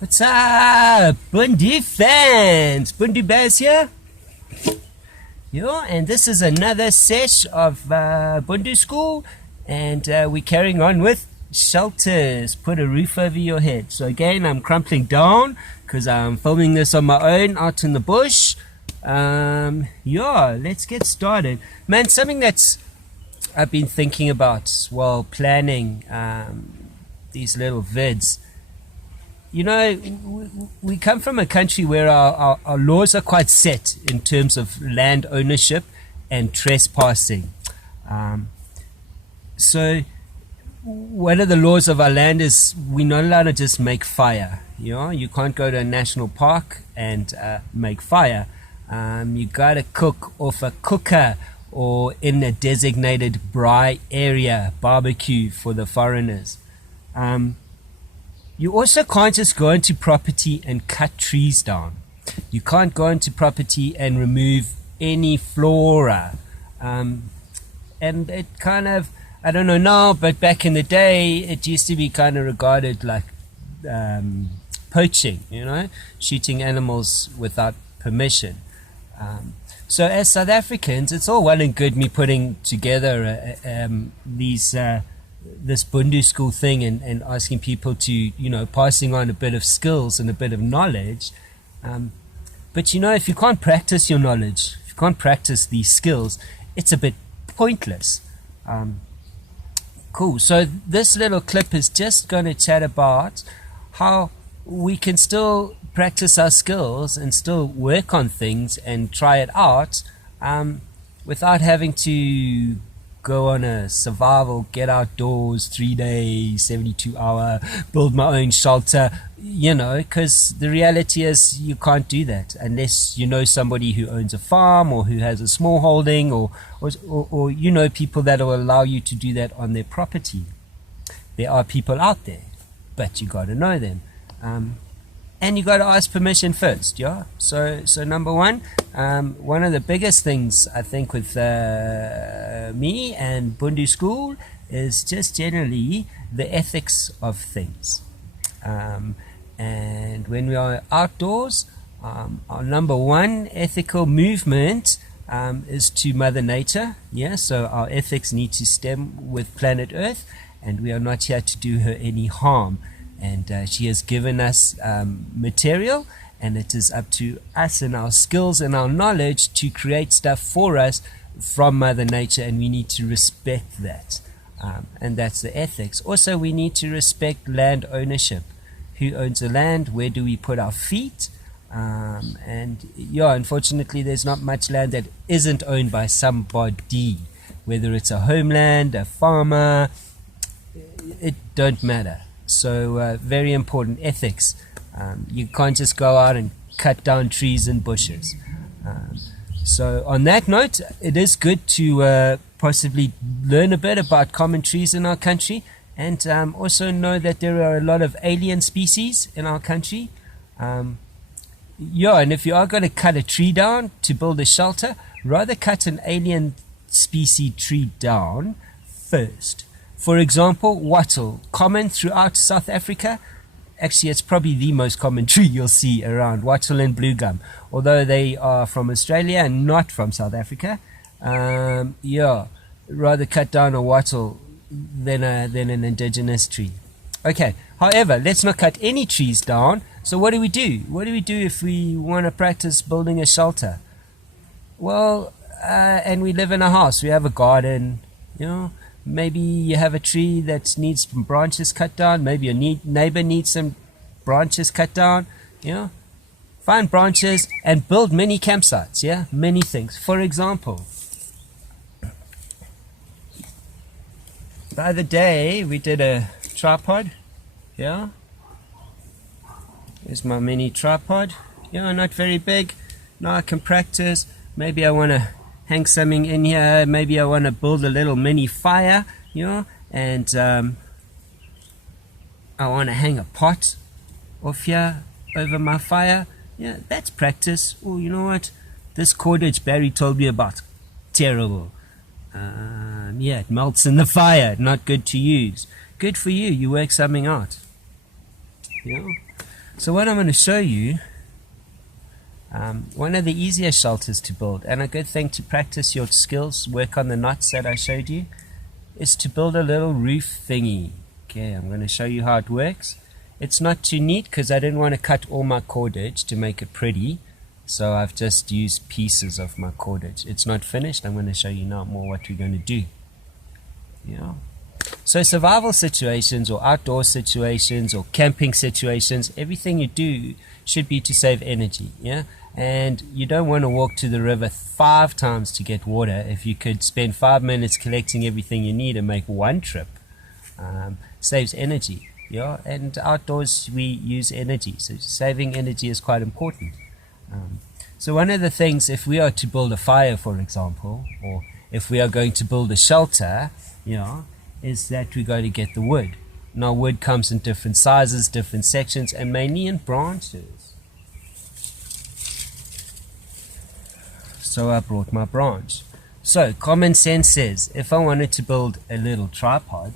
What's up, Bundu fans? Bundu Bears here. And this is another sesh of Bundu School, and we're carrying on with shelters. Put a roof over your head. So again, I'm crumpling down because I'm filming this on my own out in the bush. Let's get started. Man, something that's I've been thinking about while planning these little vids. We come from a country where our laws are quite set in terms of land ownership and trespassing. So one of the laws of our land is we're not allowed to just make fire. You can't go to a national park and make fire. You gotta cook off a cooker or in a designated braai area, barbecue for the foreigners. You also can't just go into property and cut trees down. You can't go into property and remove any flora. And it kind of, I don't know now, but back in the day, it used to be kind of regarded like poaching, shooting animals without permission. So as South Africans, it's all well and good me putting together this Bundu School thing and asking people to, passing on a bit of skills and a bit of knowledge. But if you can't practice your knowledge, if you can't practice these skills, it's a bit pointless. Cool. So this little clip is just going to chat about how we can still practice our skills and still work on things and try it out without having to go on a survival, get outdoors, 3 days, 72-hour, build my own shelter, because the reality is you can't do that unless you know somebody who owns a farm or who has a small holding or people that will allow you to do that on their property. There are people out there, but you got to know them. And you got to ask permission first, yeah? So number one of the biggest things I think with me and Bundu School is just generally the ethics of things. And when we are outdoors, our number one ethical movement is to Mother Nature, yeah? So our ethics need to stem with planet Earth, and we are not here to do her any harm. And she has given us material, and it is up to us and our skills and our knowledge to create stuff for us from Mother Nature, and we need to respect that. And that's the ethics. Also, we need to respect land ownership. Who owns the land? Where do we put our feet? Unfortunately, there's not much land that isn't owned by somebody, whether it's a homeland, a farmer, it don't matter. So very important ethics. You can't just go out and cut down trees and bushes. So on that note, it is good to possibly learn a bit about common trees in our country, and also know that there are a lot of alien species in our country. And if you are going to cut a tree down to build a shelter, rather cut an alien species tree down first. For example, wattle, common throughout South Africa. Actually, it's probably the most common tree you'll see around, wattle and blue gum. Although they are from Australia and not from South Africa. Rather cut down a wattle than an indigenous tree. Okay, however, let's not cut any trees down. So what do we do? What do we do if we want to practice building a shelter? Well, and we live in a house, we have a garden, Maybe you have a tree that needs some branches cut down. Maybe your neighbor needs some branches cut down. Find branches and build many campsites. Yeah, many things. For example, the other day we did a tripod. Yeah, here's my mini tripod. Not very big. Now I can practice. Maybe I want to hang something in here. Maybe I want to build a little mini fire, and I want to hang a pot off here over my fire. Yeah, that's practice. Oh, you know what? This cordage Barry told me about, terrible. It melts in the fire. Not good to use. Good for you. You work something out. So what I'm going to show you, one of the easier shelters to build, and a good thing to practice your skills, work on the knots that I showed you, is to build a little roof thingy. Okay, I'm going to show you how it works. It's not too neat because I didn't want to cut all my cordage to make it pretty, so I've just used pieces of my cordage. It's not finished. I'm going to show you now more what we're going to do. Yeah. So survival situations or outdoor situations or camping situations, everything you do should be to save energy. Yeah. And you don't want to walk to the river 5 times to get water if you could spend 5 minutes collecting everything you need and make one trip. Saves energy. Yeah, and outdoors we use energy, so saving energy is quite important. So one of the things, if we are to build a fire, for example, or if we are going to build a shelter, is that we got to get the wood. Now wood comes in different sizes, different sections, and mainly in branches. So I brought my branch. So common sense says, if I wanted to build a little tripod,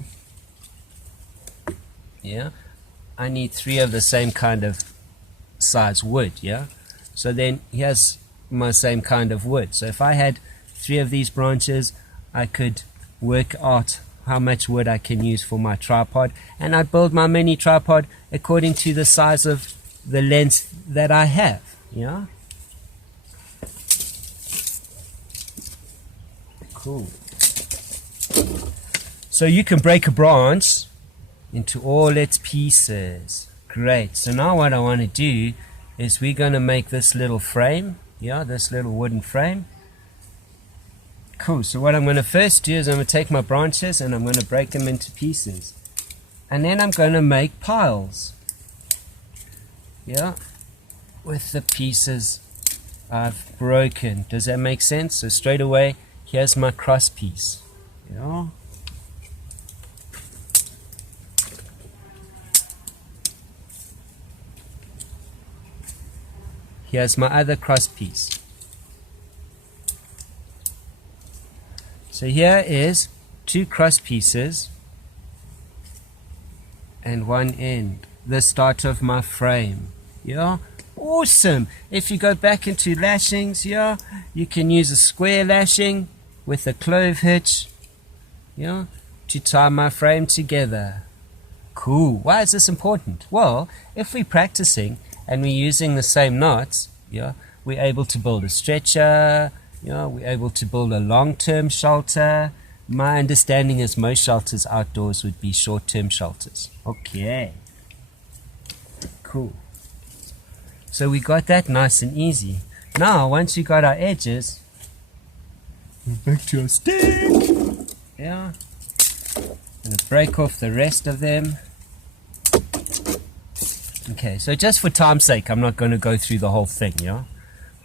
I need 3 of the same kind of size wood, so then here's my same kind of wood. So if I had 3 of these branches, I could work out how much wood I can use for my tripod, and I'd build my mini tripod according to the size of the length that I have. Cool. So you can break a branch into all its pieces. Great. So now what I want to do is we're going to make this little frame, this little wooden frame. Cool. So what I'm going to first do is I'm going to take my branches and I'm going to break them into pieces, and then I'm going to make piles, with the pieces I've broken. Does that make sense? So straight away, here's my cross piece. Here's my other cross piece. So here is 2 cross pieces and 1 end, the start of my frame. Awesome. If you go back into lashings, you can use a square lashing with a clove hitch, to tie my frame together. Cool. Why is this important? Well, if we're practicing and we're using the same knots, we're able to build a stretcher, we're able to build a long-term shelter. My understanding is most shelters outdoors would be short-term shelters. Okay. Cool. So we got that nice and easy. Now, once we got our edges, we're back to our stick. I'm going to break off the rest of them. Okay, so just for time's sake, I'm not going to go through the whole thing,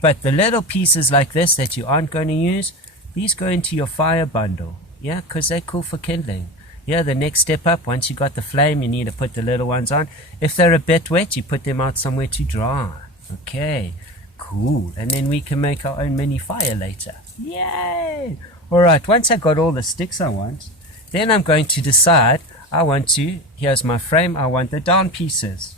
But the little pieces like this that you aren't going to use, these go into your fire bundle, because they're cool for kindling. The next step up, once you got the flame, you need to put the little ones on. If they're a bit wet, you put them out somewhere to dry. Okay, cool. And then we can make our own mini fire later. Yay! Alright, once I got all the sticks I want, then I'm going to decide, here's my frame, I want the down pieces.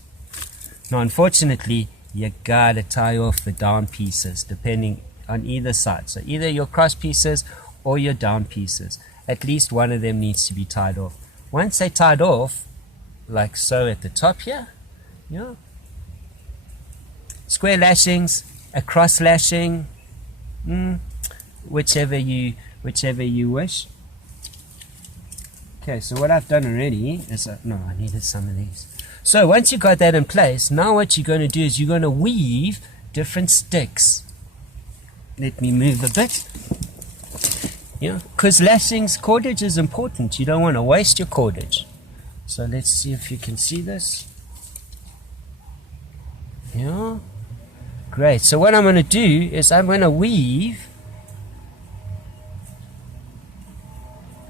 Now, unfortunately, you gotta tie off the down pieces depending on either side. So either your cross pieces or your down pieces. At least one of them needs to be tied off. Once they're tied off, like so at the top here, square lashings, a cross lashing, whichever you wish. Okay, so what I've done already is, I needed some of these. So once you got that in place, now what you're going to do is you're going to weave different sticks. Let me move a bit. Because lashings, cordage is important. You don't want to waste your cordage. So let's see if you can see this. Great. So what I'm going to do is I'm going to weave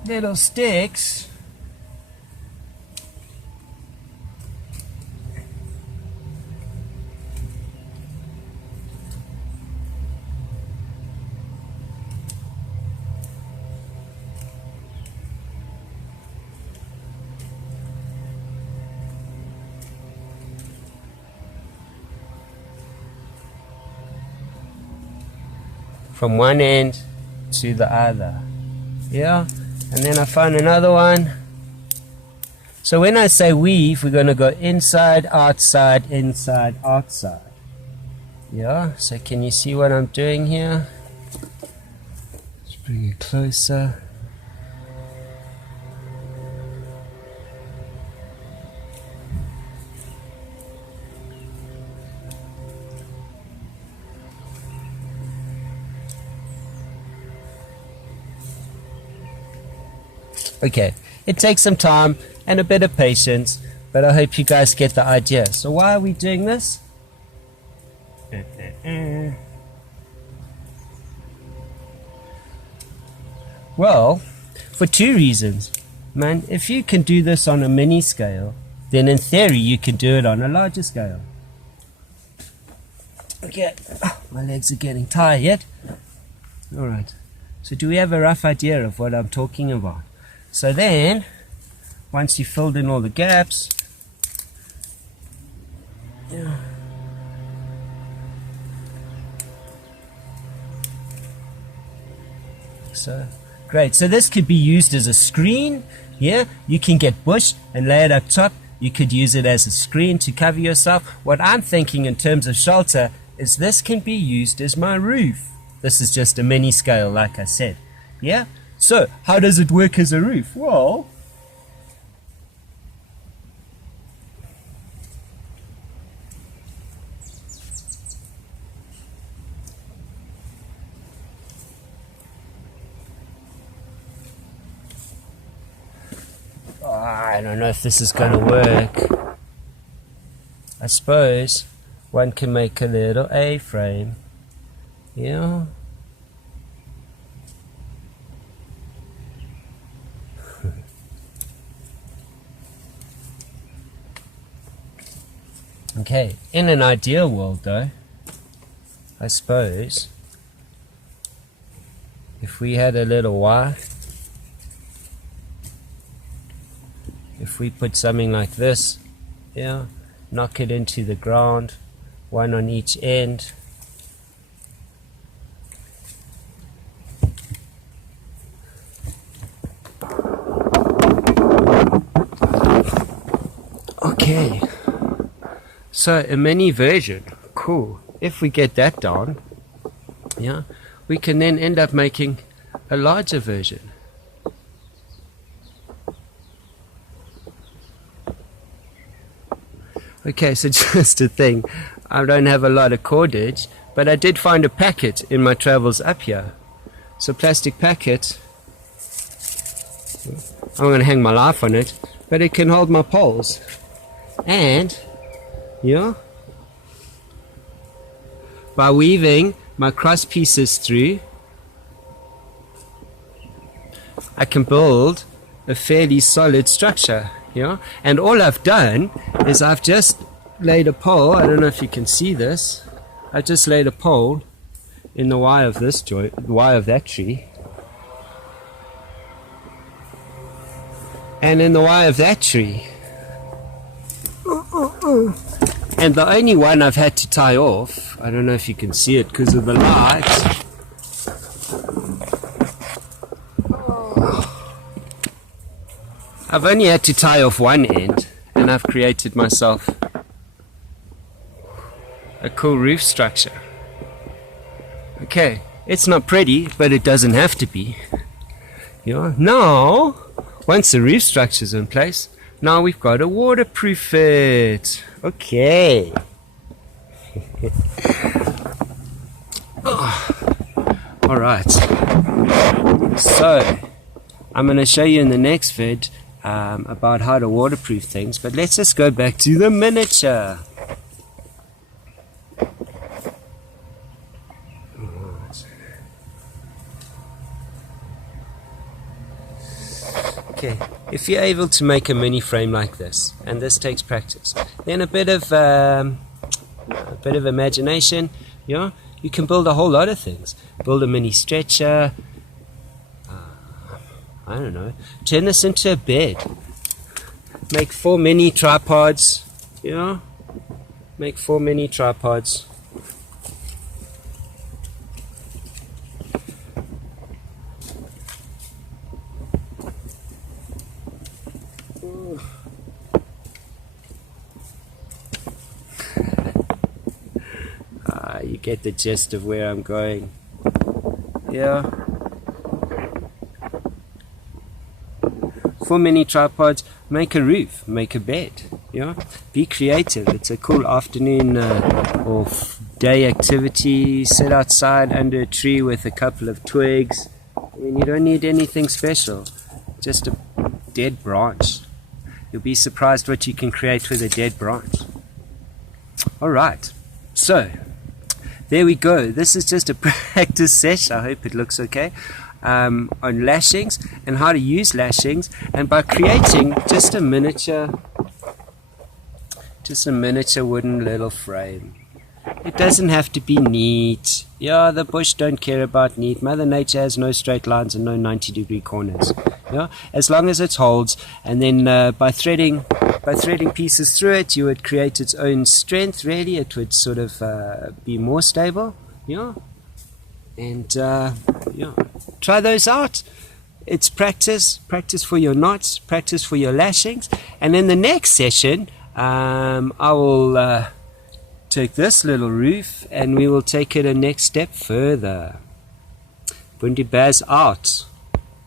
little sticks from one end to the other. Yeah, and then I find another one. So when I say weave, we're going to go inside, outside, inside, outside. Yeah, so can you see what I'm doing here? Let's bring it closer. Okay, it takes some time and a bit of patience, but I hope you guys get the idea. So why are we doing this? Well, for two reasons. Man, if you can do this on a mini scale, then in theory you can do it on a larger scale. Okay, my legs are getting tired. Alright, so do we have a rough idea of what I'm talking about? So then, once you've filled in all the gaps, yeah. So, great. So this could be used as a screen. Yeah, you can get bush and lay it up top. You could use it as a screen to cover yourself. What I'm thinking in terms of shelter is this can be used as my roof. This is just a mini scale, like I said. Yeah. So, how does it work as a roof? Well, I don't know if this is going to work. I suppose one can make a little A-frame. Yeah. Okay, in an ideal world though, I suppose, if we had a little wire, if we put something like this, yeah, knock it into the ground, one on each end, okay. So a mini version, cool. If we get that down, yeah, we can then end up making a larger version. Okay, so just a thing, I don't have a lot of cordage, but I did find a packet in my travels up here. So plastic packet, I'm going to hang my life on it, but it can hold my poles. And yeah, by weaving my cross pieces through, I can build a fairly solid structure. Yeah, and all I've done is I've just laid a pole. I don't know if you can see this. I just laid a pole in the wire of this joint, the wire of that tree, and in the wire of that tree. And the only one I've had to tie off, I don't know if you can see it because of the light. I've only had to tie off one end, and I've created myself a cool roof structure. Okay, it's not pretty, but it doesn't have to be. Yeah. Now, once the roof structure's in place, now we've got to waterproof it. Okay. Alright. So, I'm going to show you in the next vid about how to waterproof things, but let's just go back to the miniature. Okay, if you're able to make a mini frame like this, and this takes practice, then a bit of imagination, yeah, you can build a whole lot of things. Build a mini stretcher. I don't know. Turn this into a bed. Make 4 mini tripods. Yeah. Make 4 mini tripods. You get the gist of where I'm going. Yeah. For many tripods, make a roof, make a bed. Yeah. Be creative. It's a cool afternoon or day activity. Sit outside under a tree with a couple of twigs. I mean, you don't need anything special. Just a dead branch. You'll be surprised what you can create with a dead branch. Alright, so there we go. This is just a practice session. I hope it looks okay. On lashings and how to use lashings, and by creating just a miniature wooden little frame. It doesn't have to be neat. Yeah, the bush don't care about neat. Mother Nature has no straight lines and no 90-degree corners. Yeah, as long as it holds, and then by threading pieces through it, you would create its own strength. Really, it would sort of be more stable. Yeah, and yeah, try those out. It's practice for your knots, practice for your lashings, and in the next session, I will take this little roof and we will take it a next step further. Bundu Baz out.